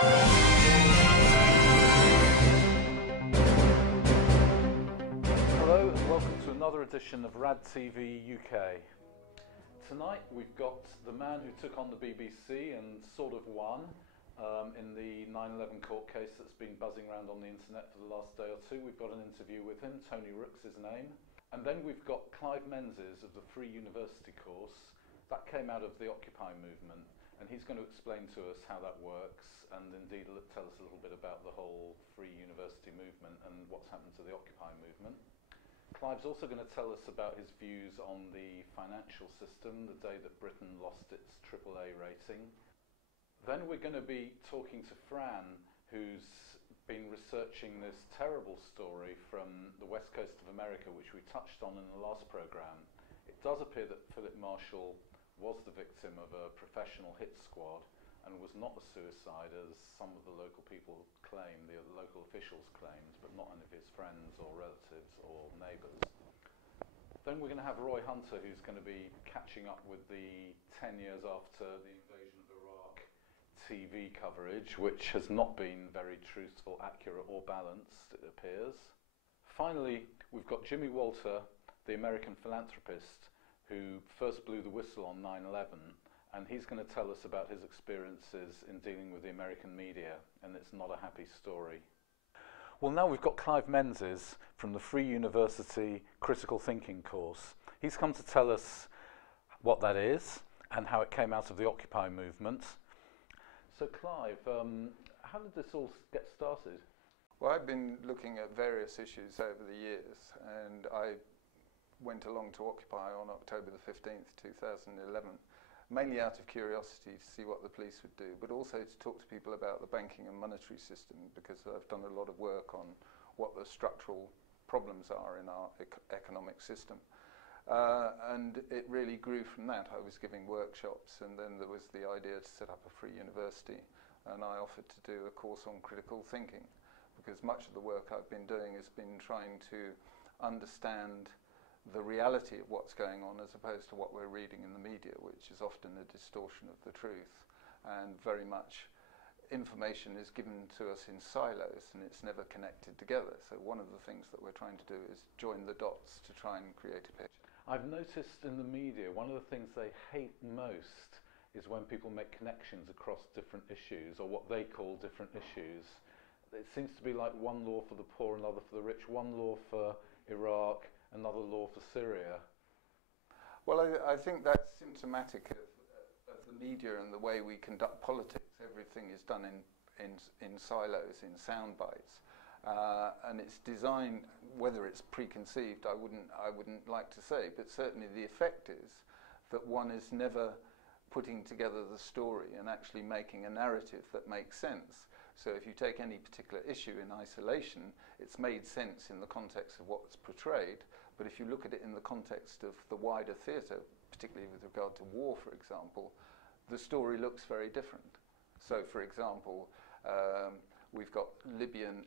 Hello and welcome to another edition of RADTV UK. Tonight we've got the man who took on the BBC and sort of won in the 9/11 court case that's been buzzing around on the internet for the last day or two. We've got an interview with him. Tony Rook's his name. And then we've got Clive Menzies of the Free University course. That came out of the Occupy movement, and he's going to explain to us how that works and indeed tell us a little bit about the whole Free University movement and what's happened to the Occupy movement. Clive's also going to tell us about his views on the financial system the day that Britain lost its AAA rating. Then we're going to be talking to Fran, who's been researching this terrible story from the west coast of America, which we touched on in the last programme. It does appear that Phillip was the victim of a professional hit squad and was not a suicide, as some of the local people claim, the local officials claimed, but not any of his friends or relatives or neighbours. Then we're going to have Roy Hunter, who's going to be catching up with the 10 years after the invasion of Iraq TV coverage, which has not been very truthful, accurate or balanced, it appears. Finally, we've got Jimmy Walter, the American philanthropist, who first blew the whistle on 9/11, and he's going to tell us about his experiences in dealing with the American media, and it's not a happy story. Well, now we've got Clive Menzies from the Free University Critical Thinking course. He's come to tell us what that is and how it came out of the Occupy movement. So Clive, how did this all get started? Well, I've been looking at various issues over the years, and I went along to Occupy on October the 15th, 2011, mainly out of curiosity to see what the police would do, but also to talk to people about the banking and monetary system, because I've done a lot of work on what the structural problems are in our economic system. And it really grew from that. I was giving workshops, and then there was the idea to set up a free university, and I offered to do a course on critical thinking, because much of the work I've been doing has been trying to understand the reality of what's going on as opposed to what we're reading in the media, which is often a distortion of the truth, and very much information is given to us in silos and it's never connected together. So one of the things that we're trying to do is join the dots to try and create a picture. I've noticed in the media, one of the things they hate most is when people make connections across different issues, or what they call different issues. It seems to be like one law for the poor, another for the rich, one law for Iraq, another law for Syria. Well, I think that's symptomatic of the media and the way we conduct politics. Everything is done in silos, in sound bites. And it's designed, whether it's preconceived, I wouldn't like to say, but certainly the effect is that one is never putting together the story and actually making a narrative that makes sense. So if you take any particular issue in isolation, it's made sense in the context of what's portrayed, but if you look at it in the context of the wider theatre, particularly with regard to war, for example, the story looks very different. So, for example, we've got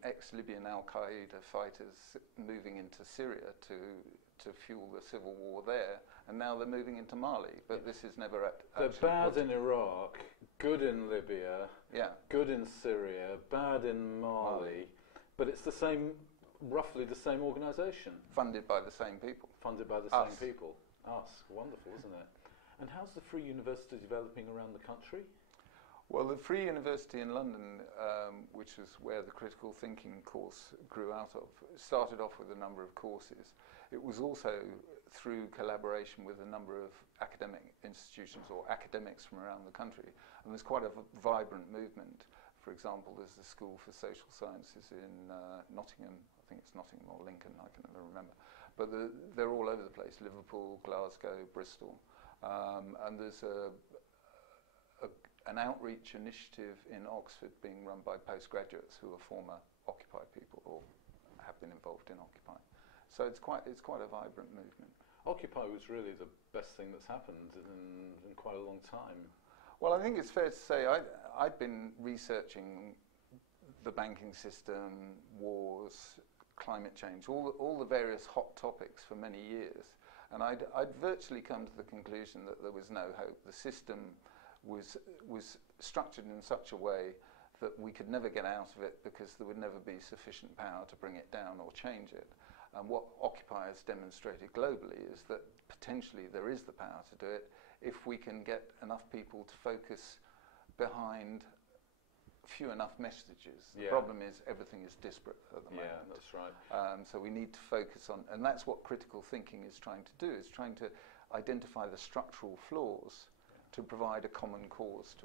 ex-Libyan Al-Qaeda fighters moving into Syria to fuel the civil war there, and now they're moving into Mali. But this is never they're bad in Iraq, good in Libya, good in Syria, bad in Mali, but it's the same, roughly the same organisation. Funded by the same people. Funded by the same people. Us. Wonderful, isn't it? And how's the Free University developing around the country? Well, the Free University in London, which is where the critical thinking course grew out of, started off with a number of courses. It was also through collaboration with a number of academic institutions or academics from around the country. And there's quite a vibrant movement. For example, there's the School for Social Sciences in Nottingham. I think it's Nottingham or Lincoln, I can never remember. But they're all over the place, Liverpool, Glasgow, Bristol. And there's an outreach initiative in Oxford being run by postgraduates who are former Occupy people or have been involved in Occupy. So it's quite a vibrant movement. Occupy was really the best thing that's happened in quite a long time. Well, I think it's fair to say I'd been researching the banking system, wars, climate change, all the various hot topics for many years. And I'd virtually come to the conclusion that there was no hope. The system was structured in such a way that we could never get out of it because there would never be sufficient power to bring it down or change it. And what Occupy has demonstrated globally is that potentially there is the power to do it if we can get enough people to focus behind few enough messages. The problem is everything is disparate at the moment. Yeah, that's right. So we need to focus on, and that's what critical thinking is trying to do, is trying to identify the structural flaws to provide a common cause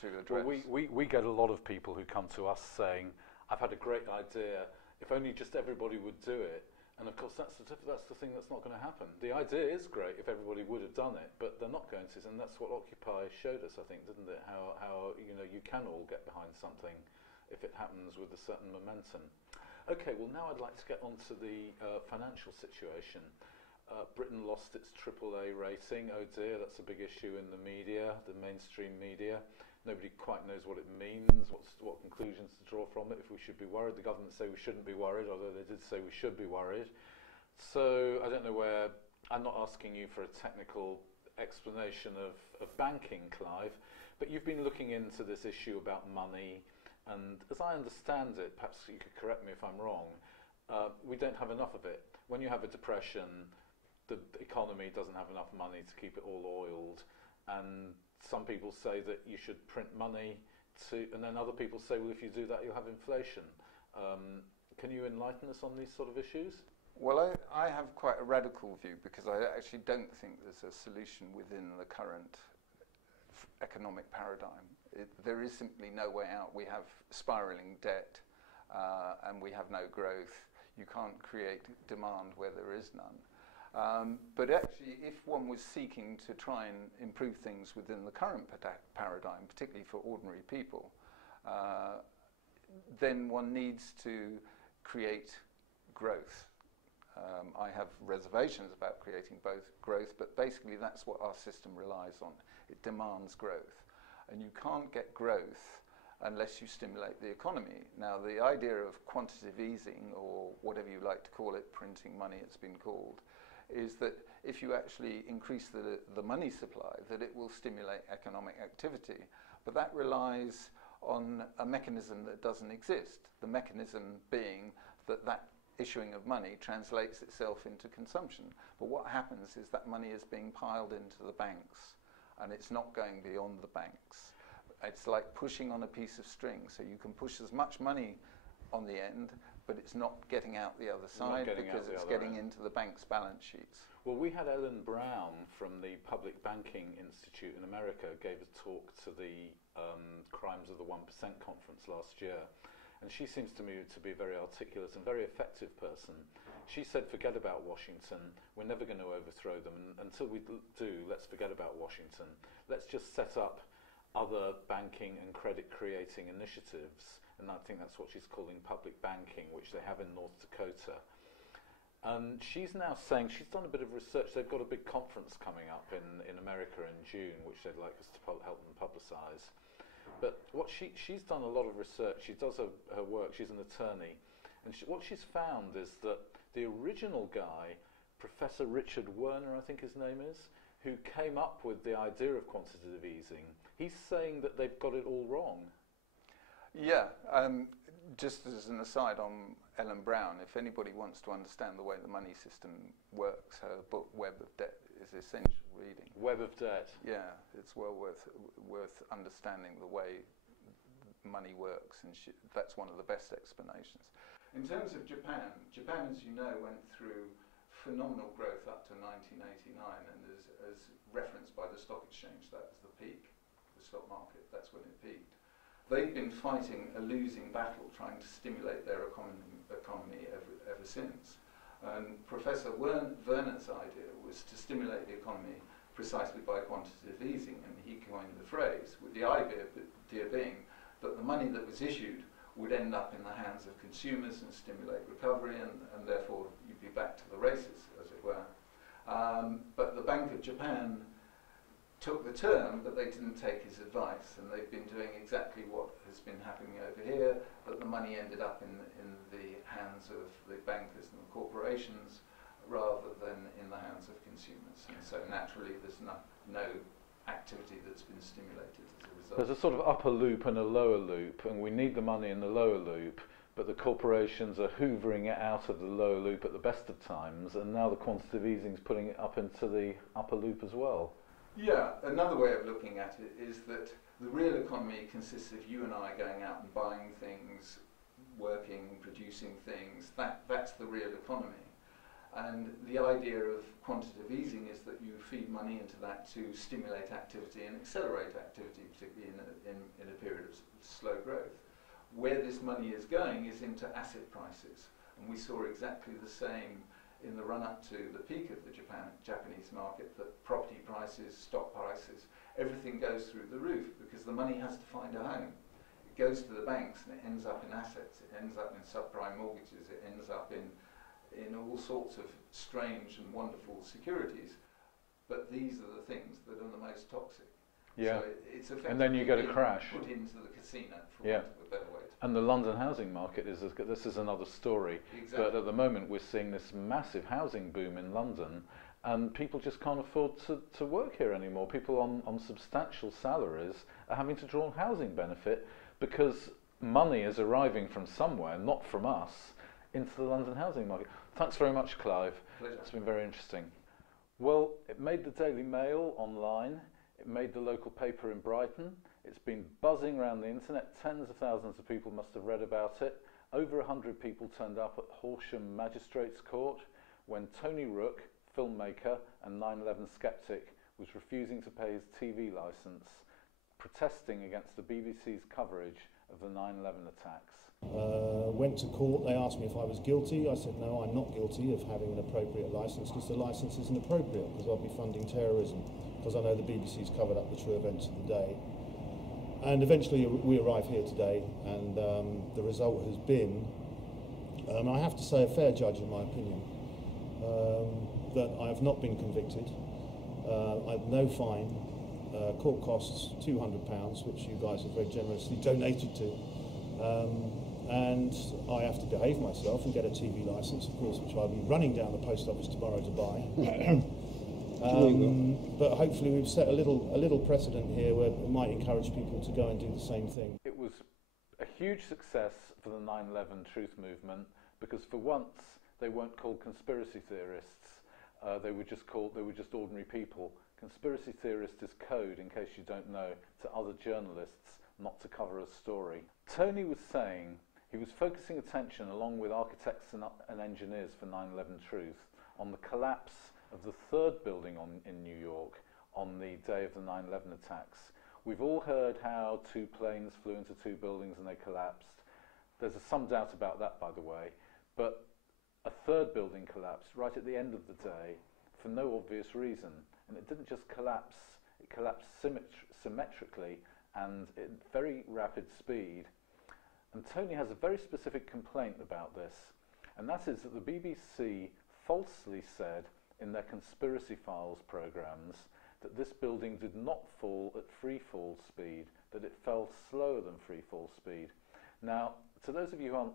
to address. Well, we get a lot of people who come to us saying, I've had a great idea, if only just everybody would do it. And of course that's the thing that's not going to happen. The idea is great if everybody would have done it, but they're not going to, and that's what Occupy showed us, I think, didn't it? How you can all get behind something if it happens with a certain momentum. Okay, well now I'd like to get on to the financial situation. Britain lost its AAA rating. Oh dear, that's a big issue in the media, the mainstream media. Nobody quite knows what it means, what conclusions to draw from it, if we should be worried. The government say we shouldn't be worried, although they did say we should be worried. So I don't know where, I'm not asking you for a technical explanation of banking, Clive, but you've been looking into this issue about money, and as I understand it, perhaps you could correct me if I'm wrong, we don't have enough of it. When you have a depression, the economy doesn't have enough money to keep it all oiled, and some people say that you should print money and then other people say, well, if you do that, you'll have inflation. Can you enlighten us on these sort of issues? Well, I have quite a radical view because I actually don't think there's a solution within the current economic paradigm. There is simply no way out. We have spiraling debt and we have no growth. You can't create demand where there is none. But actually, if one was seeking to try and improve things within the current paradigm, particularly for ordinary people, then one needs to create growth. I have reservations about creating both growth, but basically that's what our system relies on. It demands growth. And you can't get growth unless you stimulate the economy. Now, the idea of quantitative easing, or whatever you like to call it, printing money it's been called, is that if you actually increase the money supply, that it will stimulate economic activity. But that relies on a mechanism that doesn't exist. The mechanism being that issuing of money translates itself into consumption. But what happens is that money is being piled into the banks, and it's not going beyond the banks. It's like pushing on a piece of string. So you can push as much money on the end, but it's not getting out the other side because it's getting into the bank's balance sheets. Well, we had Ellen Brown from the Public Banking Institute in America gave a talk to the Crimes of the 1% conference last year, and she seems to me to be a very articulate and very effective person. She said, forget about Washington, we're never going to overthrow them, and until we do, let's forget about Washington. Let's just set up other banking and credit creating initiatives, and I think that's what she's calling public banking, which they have in North Dakota. And she's now saying, she's done a bit of research, they've got a big conference coming up in America in June, which they'd like us to help them publicise. But what she's done a lot of research, she does her work, she's an attorney, and what she's found is that the original guy, Professor Richard Werner, I think his name is, who came up with the idea of quantitative easing, he's saying that they've got it all wrong. Yeah, just as an aside on Ellen Brown, if anybody wants to understand the way the money system works, her book Web of Debt is essential reading. Web of Debt? Yeah, it's well worth understanding the way money works, and that's one of the best explanations. In terms of Japan, as you know, went through phenomenal growth up to 1989, and as referenced by the stock exchange, that was the peak, the stock market, that's when it peaked. They've been fighting a losing battle trying to stimulate their economy ever since. And Professor Werner's idea was to stimulate the economy precisely by quantitative easing, and he coined the phrase, with the idea being that the money that was issued would end up in the hands of consumers and stimulate recovery, and therefore you'd be back to the races, as it were. But the Bank of Japan took the term, but they didn't take his advice, and they've been doing exactly what has been happening over here, that the money ended up in the hands of the bankers and the corporations rather than in the hands of consumers. And so naturally there's no activity that's been stimulated as a result. There's a sort of upper loop and a lower loop, and we need the money in the lower loop, but the corporations are hoovering it out of the lower loop at the best of times, and now the quantitative easing is putting it up into the upper loop as well. Yeah, another way of looking at it is that the real economy consists of you and I going out and buying things, working, producing things. That's the real economy. And the idea of quantitative easing is that you feed money into that to stimulate activity and accelerate activity, particularly in a period of slow growth. Where this money is going is into asset prices. And we saw exactly the same in the run-up to the peak of the Japanese market, that property prices, stock prices, everything goes through the roof because the money has to find a home. It goes to the banks and it ends up in assets, it ends up in subprime mortgages, it ends up in all sorts of strange and wonderful securities. But these are the things that are the most toxic. Yeah. So it's and then you get a crash. Put into the casino, for yeah. want of a better way. And the London housing market this is another story. Exactly. But at the moment we're seeing this massive housing boom in London, and people just can't afford to work here anymore. People on substantial salaries are having to draw on housing benefit because money is arriving from somewhere, not from us, into the London housing market. Thanks very much, Clive. Pleasure. It's been very interesting. Well, it made the Daily Mail online. It made the local paper in Brighton. It's been buzzing around the internet. Tens of thousands of people must have read about it. Over 100 people turned up at Horsham Magistrates Court when Tony Rook, filmmaker and 9/11 skeptic, was refusing to pay his TV licence, protesting against the BBC's coverage of the 9/11 attacks. Went to court, they asked me if I was guilty. I said no, I'm not guilty of having an appropriate licence because the licence isn't appropriate because I'll be funding terrorism, because I know the BBC's covered up the true events of the day. And eventually we arrive here today, and the result has been, I have to say, a fair judge in my opinion, that I have not been convicted. I have no fine. Court costs £200, which you guys have very generously donated to. And I have to behave myself and get a TV licence, of course, which I'll be running down the post office tomorrow to buy. But hopefully we've set a little precedent here where it might encourage people to go and do the same thing. It was a huge success for the 9/11 truth movement because for once they weren't called conspiracy theorists. They were just ordinary people. Conspiracy theorist is code, in case you don't know, to other journalists not to cover a story. Tony was saying he was focusing attention, along with architects and engineers for 9/11 Truth, on the collapse of the third building in New York on the day of the 9/11 attacks. We've all heard how 2 planes flew into 2 buildings and they collapsed. There's some doubt about that, by the way, but a third building collapsed right at the end of the day for no obvious reason. And it didn't just collapse, it collapsed symmetrically and at very rapid speed. And Tony has a very specific complaint about this, and that is that the BBC falsely said in their Conspiracy Files programmes that this building did not fall at free fall speed, that it fell slower than free fall speed. Now, to those of you who aren't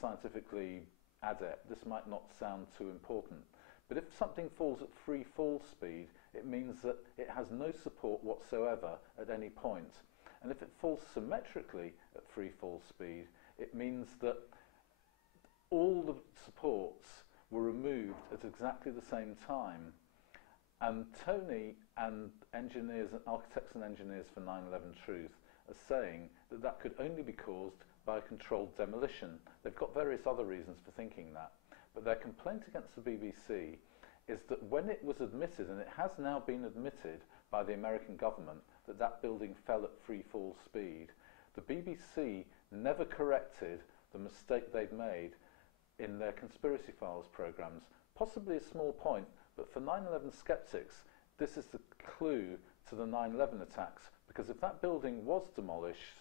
scientifically adept, this might not sound too important, but if something falls at free fall speed, it means that it has no support whatsoever at any point. And if it falls symmetrically at free fall speed, it means that all the supports were removed at exactly the same time. And Tony and architects and engineers for 9/11 Truth are saying that that could only be caused by a controlled demolition. They've got various other reasons for thinking that. But their complaint against the BBC is that when it was admitted, and it has now been admitted by the American government, that that building fell at free fall speed, the BBC never corrected the mistake they'd made in their Conspiracy Files programmes. Possibly a small point, but for 9/11 skeptics, this is the clue to the 9/11 attacks, because if that building was demolished,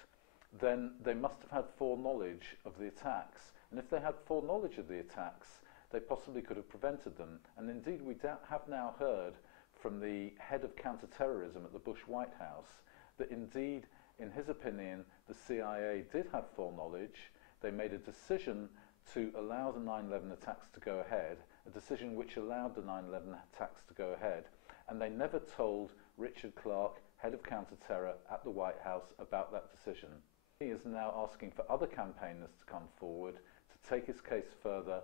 then they must have had foreknowledge of the attacks. And if they had foreknowledge of the attacks, they possibly could have prevented them. And indeed, we have now heard from the head of counter-terrorism at the Bush White House that indeed, in his opinion, the CIA did have foreknowledge. They made a decision to allow the 9/11 attacks to go ahead, a decision which allowed the 9/11 attacks to go ahead, and they never told Richard Clarke, head of counter-terror at the White House, about that decision. He is now asking for other campaigners to come forward to take his case further,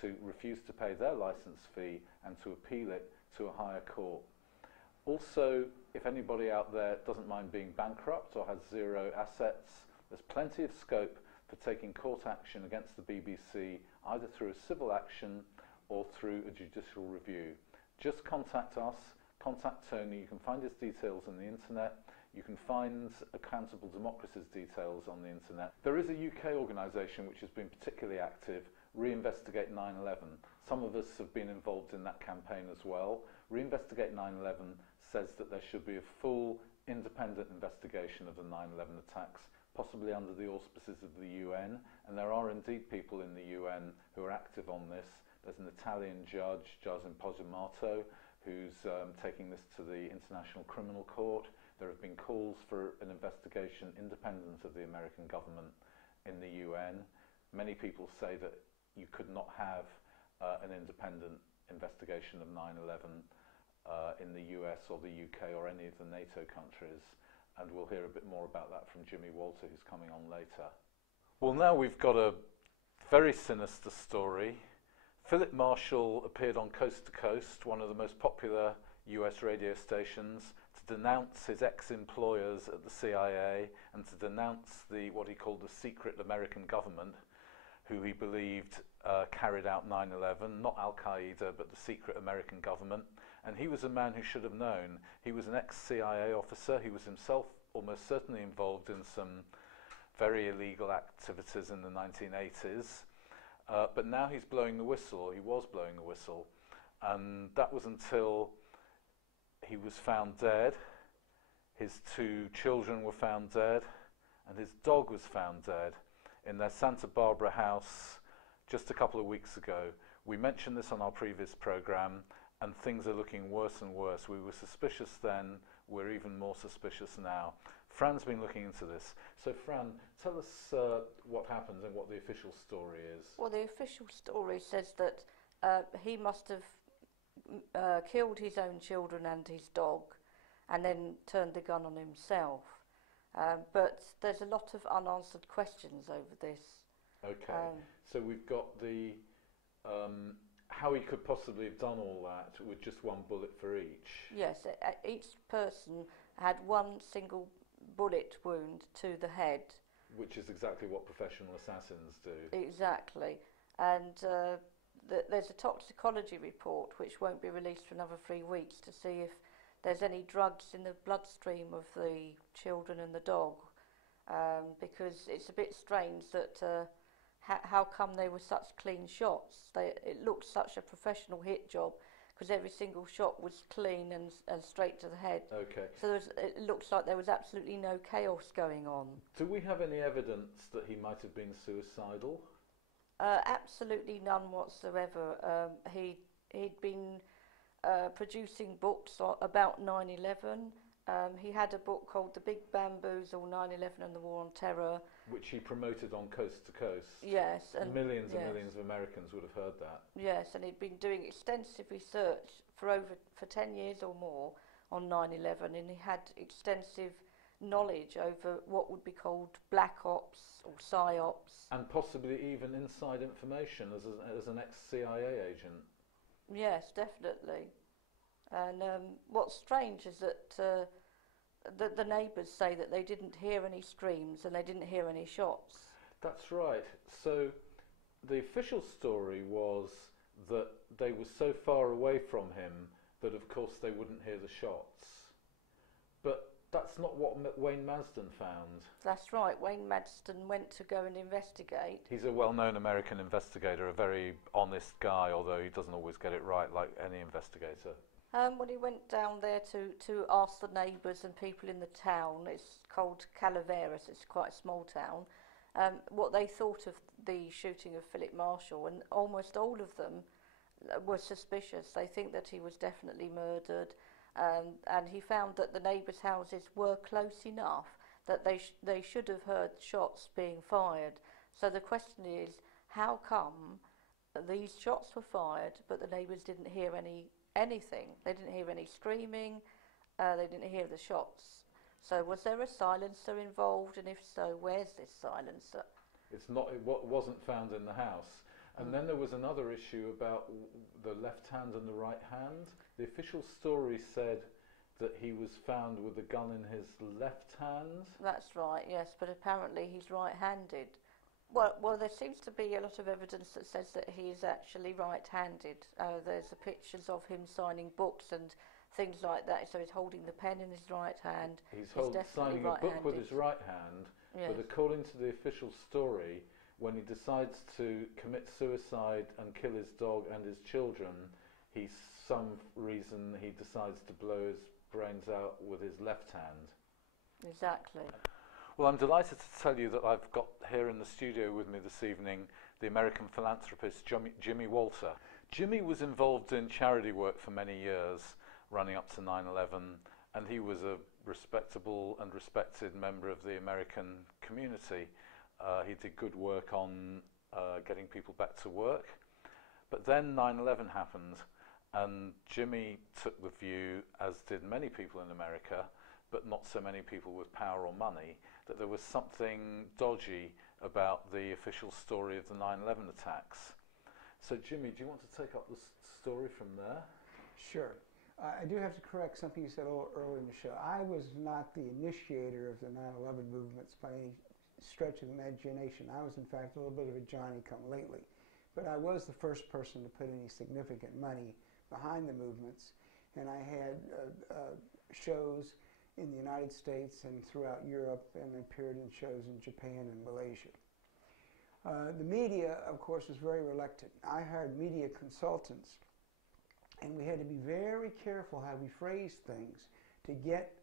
to refuse to pay their licence fee and to appeal it to a higher court. Also, if anybody out there doesn't mind being bankrupt or has zero assets, there's plenty of scope for taking court action against the BBC, either through a civil action or through a judicial review. Just contact us, contact Tony. You can find his details on the internet. You can find Accountable Democracy's details on the internet. There is a UK organisation which has been particularly active, Reinvestigate 9/11. Some of us have been involved in that campaign as well. Reinvestigate 9/11 says that there should be a full, independent investigation of the 9/11 attacks, possibly under the auspices of the UN, and there are indeed people in the UN who are active on this. There's an Italian judge, Judge Impossimato, who's taking this to the International Criminal Court. There have been calls for an investigation independent of the American government in the UN. Many people say that you could not have an independent investigation of 9/11 in the US or the UK or any of the NATO countries, and we'll hear a bit more about that from Jimmy Walter, who's coming on later. Well, now we've got a very sinister story. Phillip Marshall appeared on Coast to Coast, one of the most popular US radio stations, to denounce his ex-employers at the CIA and to denounce what he called the secret American government, who he believed carried out 9/11, not Al-Qaeda, but the secret American government. And he was a man who should have known. He was an ex-CIA officer. He was himself almost certainly involved in some very illegal activities in the 1980s. But now he's blowing the whistle, or he was blowing the whistle. And that was until he was found dead, his 2 children were found dead, and his dog was found dead in their Santa Barbara house just a couple of weeks ago. We mentioned this on our previous programme, and things are looking worse and worse. We were suspicious then, we're even more suspicious now. Fran's been looking into this. So Fran, tell us what happened and what the official story is. Well, the official story says that he must have killed his own children and his dog and then turned the gun on himself. But there's a lot of unanswered questions over this. Okay, so we've got the how he could possibly have done all that with just 1 bullet for each. Yes, each person had 1 single bullet wound to the head. Which is exactly what professional assassins do. Exactly. And there's a toxicology report which won't be released for another 3 weeks to see if there's any drugs in the bloodstream of the children and the dog, because it's a bit strange that how come they were such clean shots? It looked such a professional hit job because every single shot was clean and straight to the head. Okay. So it looks like there was absolutely no chaos going on. Do we have any evidence that he might have been suicidal? Absolutely none whatsoever. He'd been producing books about 9/11. He had a book called The Big Bamboozle, 9/11 and the War on Terror, which he promoted on Coast to Coast. Yes, and millions and millions of Americans would have heard that. Yes, and he'd been doing extensive research for 10 years or more on 9/11, and he had extensive knowledge over what would be called black ops or psyops, and possibly even inside information as an ex-CIA agent. Yes, definitely. And what's strange is that the neighbours say that they didn't hear any screams and they didn't hear any shots. That's right. So the official story was that they were so far away from him that of course they wouldn't hear the shots. But that's not what Wayne Madsden found. That's right. Wayne Madsden went to go and investigate. He's a well-known American investigator, a very honest guy, although he doesn't always get it right like any investigator. Well, he went down there to ask the neighbours and people in the town. It's called Calaveras, it's quite a small town, what they thought of the shooting of Phillip Marshall, and almost all of them were suspicious. They think that he was definitely murdered, and he found that the neighbours' houses were close enough that they should have heard shots being fired. So the question is, how come these shots were fired but the neighbours didn't hear anything? They didn't hear any screaming, they didn't hear the shots. So was there a silencer involved, and if so, where's this silencer? It's not. It wasn't found in the house. And then there was another issue about the left hand and the right hand. The official story said that he was found with a gun in his left hand. That's right, yes, but apparently he's right-handed. Well, there seems to be a lot of evidence that says that he is actually right-handed. There's pictures of him signing books and things like that. So he's holding the pen in his right hand. He's signing a book with his right hand, yes. But according to the official story, when he decides to commit suicide and kill his dog and his children, he decides to blow his brains out with his left hand. Exactly. Well, I'm delighted to tell you that I've got here in the studio with me this evening the American philanthropist Jimmy Walter. Jimmy was involved in charity work for many years, running up to 9/11, and he was a respectable and respected member of the American community. He did good work on getting people back to work. But then 9/11 happened, and Jimmy took the view, as did many people in America, but not so many people with power or money, that there was something dodgy about the official story of the 9/11 attacks. So Jimmy, do you want to take up the story from there? Sure. I do have to correct something you said a little earlier in the show. I was not the initiator of the 9/11 movements by any stretch of the imagination. I was, in fact, a little bit of a Johnny-come-lately. But I was the first person to put any significant money behind the movements, and I had shows in the United States and throughout Europe, and appeared in shows in Japan and Malaysia. The media, of course, was very reluctant. I hired media consultants, and we had to be very careful how we phrased things to get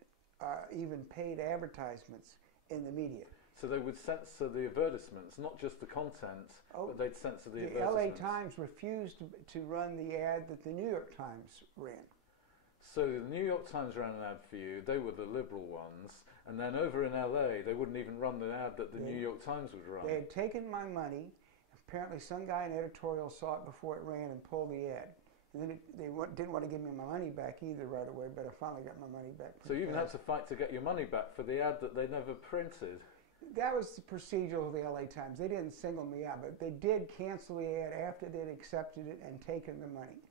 even paid advertisements in the media. So they would censor the advertisements, not just the content, but they'd censor the advertisements. The LA Times refused to run the ad that the New York Times ran. So the New York Times ran an ad for you, they were the liberal ones, and then over in LA they wouldn't even run the ad that the New York Times would run. They had taken my money. Apparently some guy in editorial saw it before it ran and pulled the ad. And then they didn't want to give me my money back either right away, but I finally got my money back. So you even had to fight to get your money back for the ad that they never printed. That was the procedure of the LA Times. They didn't single me out, but they did cancel the ad after they'd accepted it and taken the money.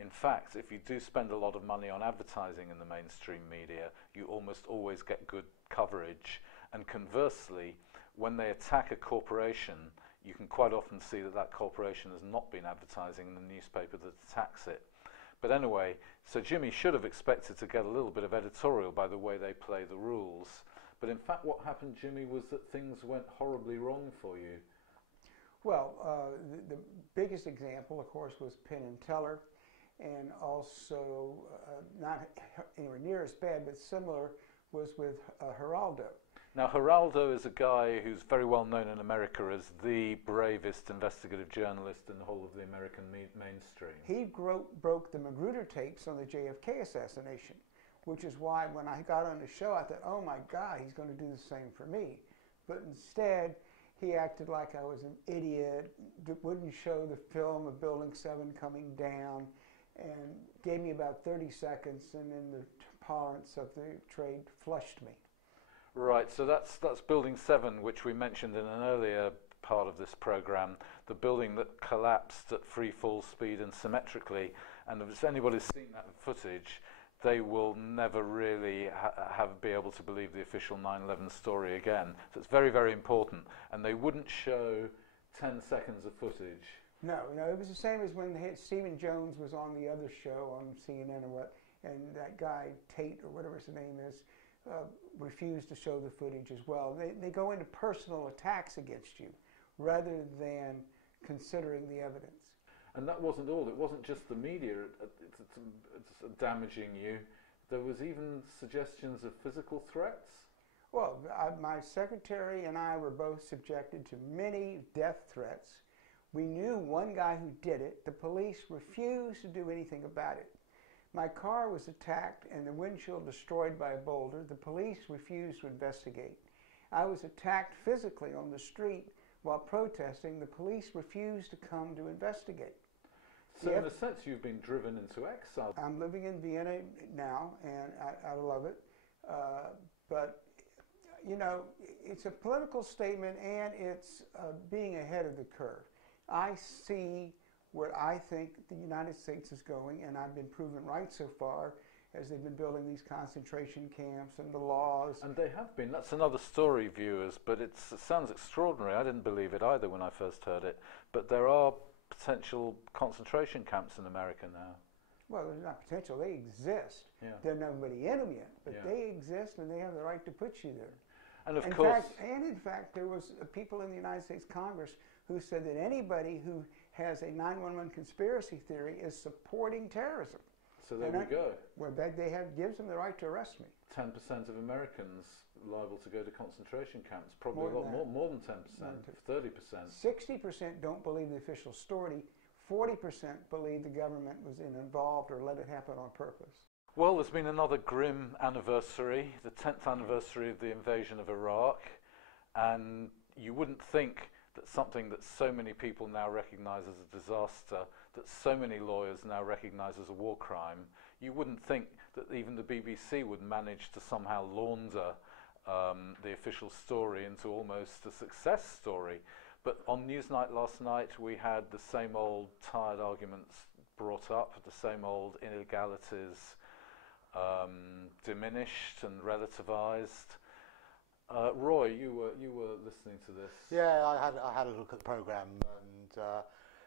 In fact, if you do spend a lot of money on advertising in the mainstream media, you almost always get good coverage. And conversely, when they attack a corporation, you can quite often see that that corporation has not been advertising in the newspaper that attacks it. But anyway, so Jimmy should have expected to get a little bit of editorial by the way they play the rules. But in fact, what happened, Jimmy, was that things went horribly wrong for you. Well, the biggest example, of course, was Penn and Teller, and also not anywhere near as bad, but similar, was with Geraldo. Now, Geraldo is a guy who's very well known in America as the bravest investigative journalist in the whole of the American mainstream. He broke the Magruder tapes on the JFK assassination, which is why when I got on the show, I thought, oh my God, he's going to do the same for me. But instead, he acted like I was an idiot, wouldn't show the film of Building 7 coming down, and gave me about 30 seconds, and then the tolerance of the trade flushed me. Right, so that's Building 7, which we mentioned in an earlier part of this program, the building that collapsed at free fall speed and symmetrically. And if anybody's seen that footage, they will never really be able to believe the official 9/11 story again. So it's very, very important. And they wouldn't show 10 seconds of footage. No, it was the same as when Stephen Jones was on the other show on CNN or what, and that guy, Tate, or whatever his name is, refused to show the footage as well. They go into personal attacks against you rather than considering the evidence. And that wasn't all. It wasn't just the media it's damaging you. There was even suggestions of physical threats. Well, my secretary and I were both subjected to many death threats. We knew one guy who did it. The police refused to do anything about it. My car was attacked and the windshield destroyed by a boulder. The police refused to investigate. I was attacked physically on the street while protesting. The police refused to come to investigate. So in a sense, you've been driven into exile. I'm living in Vienna now, and I love it. But, you know, it's a political statement, and it's being ahead of the curve. I see where I think the United States is going, and I've been proven right so far, as they've been building these concentration camps and the laws. And they have been. That's another story, viewers, but it sounds extraordinary. I didn't believe it either when I first heard it. But there are potential concentration camps in America now. Well, they're not potential. They exist. Yeah. There's nobody in them yet, but Yeah. they exist, and they have the right to put you there. And of course... In fact, there was people in the United States Congress who said that anybody who has a 9/11 conspiracy theory is supporting terrorism. So there we go. Well, that gives them the right to arrest me. 10% of Americans liable to go to concentration camps. Probably a lot more than 10%, 30%. 60% don't believe the official story. 40% believe the government was involved or let it happen on purpose. Well, there's been another grim anniversary, the 10th anniversary of the invasion of Iraq, and you wouldn't think that something that so many people now recognise as a disaster, that so many lawyers now recognise as a war crime, you wouldn't think that even the BBC would manage to somehow launder the official story into almost a success story. But on Newsnight last night, we had the same old tired arguments brought up, the same old illegalities diminished and relativised. Roy, you were listening to this. Yeah, I had a look at the programme, and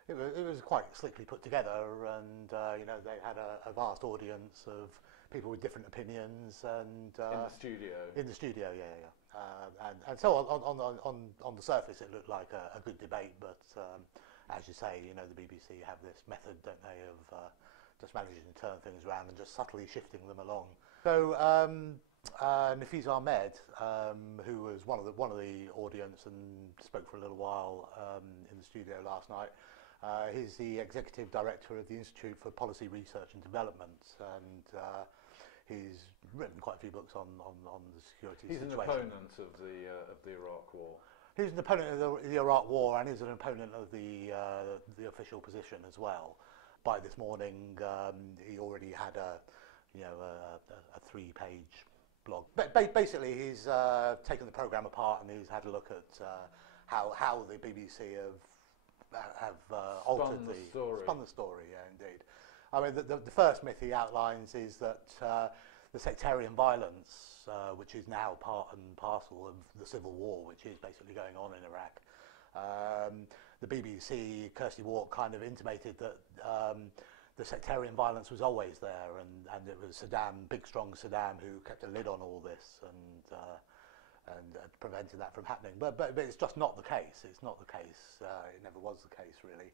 it was quite slickly put together, and you know, they had a vast audience of people with different opinions, and in the studio. Yeah. And so on the surface, it looked like a good debate, but as you say, you know, the BBC have this method, don't they, of just managing to turn things around and just subtly shifting them along. So Nafeez Ahmed, who was one of the audience and spoke for a little while in the studio last night, he's the executive director of the Institute for Policy Research and Development, and he's written quite a few books on the security situation. He's an opponent of the Iraq War. He's an opponent of the Iraq War, and he's an opponent of the official position as well. By this morning, he already had a 3-page blog. But basically, he's taken the programme apart, and he's had a look at how the BBC have altered spun the story. Yeah, indeed. I mean, the first myth he outlines is that the sectarian violence, which is now part and parcel of the civil war, which is basically going on in Iraq. The BBC, Kirsty Walk, kind of intimated that the sectarian violence was always there, and it was Saddam, big strong Saddam, who kept a lid on all this and prevented that from happening. But it's just not the case. It's not the case. It never was the case, really.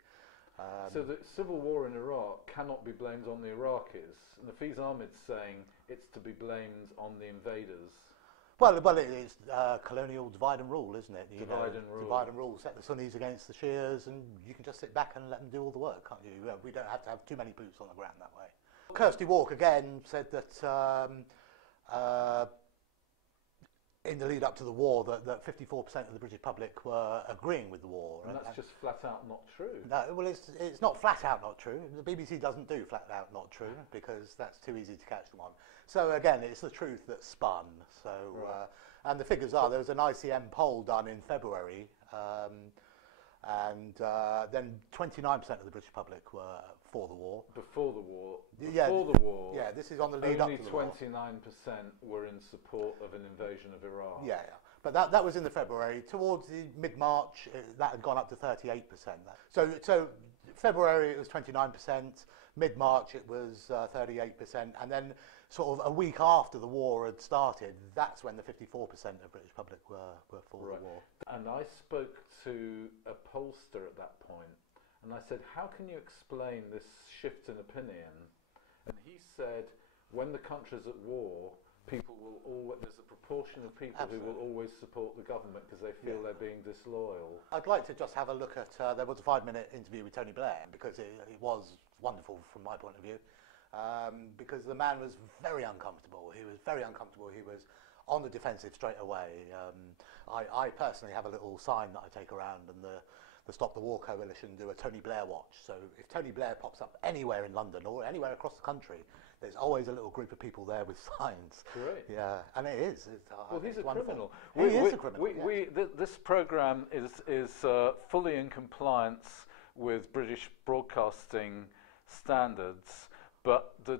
So the civil war in Iraq cannot be blamed on the Iraqis. Nafeez Ahmed's saying it's to be blamed on the invaders. Well, it is colonial divide and rule, isn't it? Divide and rule. Divide and rule. Set the Sunnis against the Shias, and you can just sit back and let them do all the work, can't you? We don't have to have too many boots on the ground that way. Kirsty Walk again said that in the lead up to the war, that 54% of the British public were agreeing with the war. And that's just flat out not true. No, well, it's not flat out not true. The BBC doesn't do flat out not true, because that's too easy to catch them on. So again, it's the truth that's spun. So, and the figures are, there was an ICM poll done in February, and then 29% of the British public were for the war. Before the war? Yeah, Before the war, yeah, this is on the lead up to the war. Only 29% were in support of an invasion of Iraq. Yeah. But that was in the February. Towards the mid-March, that had gone up to 38%. So February it was 29%, mid-March it was 38%, and then sort of a week after the war had started, that's when the 54% of British public were for the war. And I spoke to a pollster at that point, and I said, how can you explain this shift in opinion? And he said, when the country's at war, people will always, there's a proportion of people who will always support the government because they feel they're being disloyal. I'd like to just have a look at, there was a 5-minute interview with Tony Blair, because it was wonderful from my point of view, because the man was very uncomfortable. He was very uncomfortable. He was on the defensive straight away. I personally have a little sign that I take around, and the Stop the War Coalition do a Tony Blair watch. So if Tony Blair pops up anywhere in London or anywhere across the country, there's always a little group of people there with signs. Great. Yeah, and it is. Well, he's a wonderful. criminal. He is a criminal. This programme is fully in compliance with British broadcasting standards, but the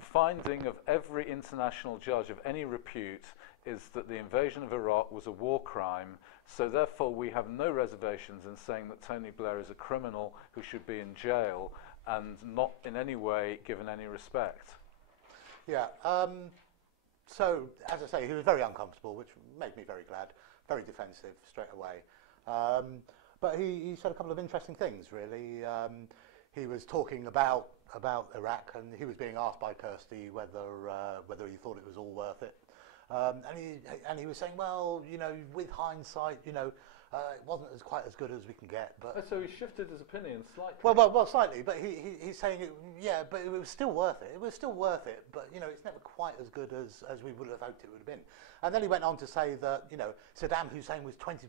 finding of every international judge of any repute is that the invasion of Iraq was a war crime, so therefore we have no reservations in saying that Tony Blair is a criminal who should be in jail and not in any way given any respect. Yeah, so as I say, he was very uncomfortable, which made me very glad, very defensive straight away. But he said a couple of interesting things, really. He was talking about Iraq, and he was being asked by Kirsty whether he thought it was all worth it. And he was saying, well, you know, with hindsight, you know, it wasn't quite as good as we can get. But so he shifted his opinion slightly. Well, slightly. But he's saying, yeah, but it was still worth it. It was still worth it. But you know, it's never quite as good as we would have hoped it would have been. And then he went on to say that, you know, Saddam Hussein was 20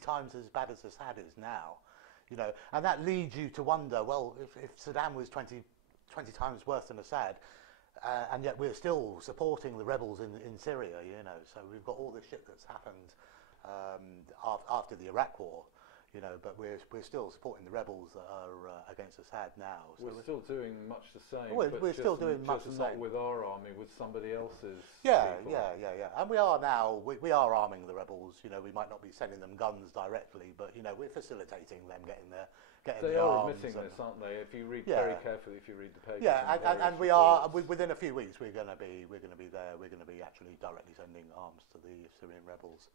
times as bad as Assad is now. You know, and that leads you to wonder, well, if Saddam was 20 times worse than Assad, and yet we're still supporting the rebels in Syria, you know, so we've got all this shit that's happened after the Iraq war, you know, but we're still supporting the rebels that are against Assad now. So we're still doing much the same. We're still doing much the same. Not with our army, with somebody else's. Yeah. And we are now. We are arming the rebels. You know, we might not be sending them guns directly, but you know, we're facilitating them getting the arms. They are admitting this, aren't they? If you read very carefully, if you read the papers. Yeah, and we are within a few weeks. We're going to be there. We're going to be actually directly sending arms to the Syrian rebels.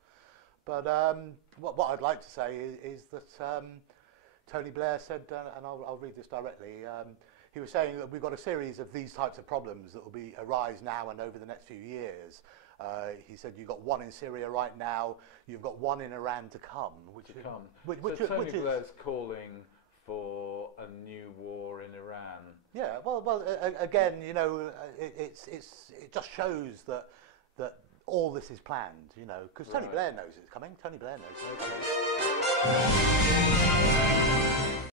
But what I'd like to say is that Tony Blair said, and I'll read this directly, he was saying that we've got a series of these types of problems that will arise now and over the next few years. He said you've got one in Syria right now, you've got one in Iran to come. So Tony Blair's calling for a new war in Iran. Yeah, well, again, you know, it just shows that all this is planned, you know, because Tony Blair knows it's coming. Tony Blair knows.